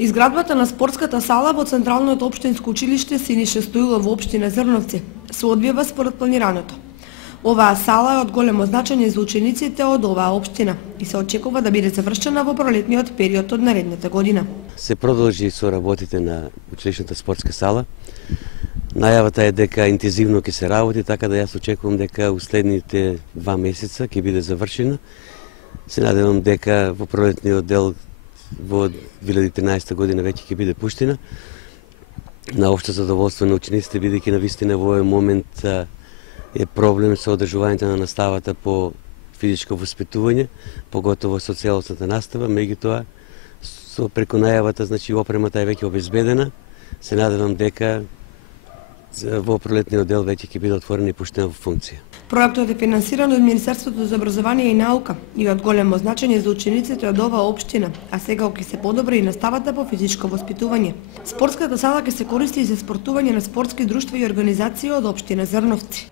Изградбата на спортската сала во Централното општинско училиште Синише Стоилов во општина Зрновци се одвива според планираното. Оваа сала е од големо значење за учениците од оваа општина и се очекува да биде завршена во пролетниот период од наредната година. Се продолжи со работите на училишната спортска сала. Најавата е дека интензивно ќе се работи, така да јас очекувам дека уследните 2 месеца ќе биде завршена. Се надевам дека во пролетниот дел во 2013 година веќе ќе биде пуштена. На општо задоволство на учениците, бидејќи навистина во овој момент е проблем со одржувањето на наставата по физичко воспитување, поготово со целосната настава, меѓутоа со преку најавата, значи опремата е веќе обезбедена. Се надевам дека во пролетниот дел веќе ќе биде отворена и пуштена во функција. Проектот е финансиран од Министерството за образование и наука и од големо значење за учениците од оваа општина, а сега ќе се подобри и наставата по физичко воспитување. Спортската сала ќе се користи и за спортување на спортски друштва и организации од општина Зрновци.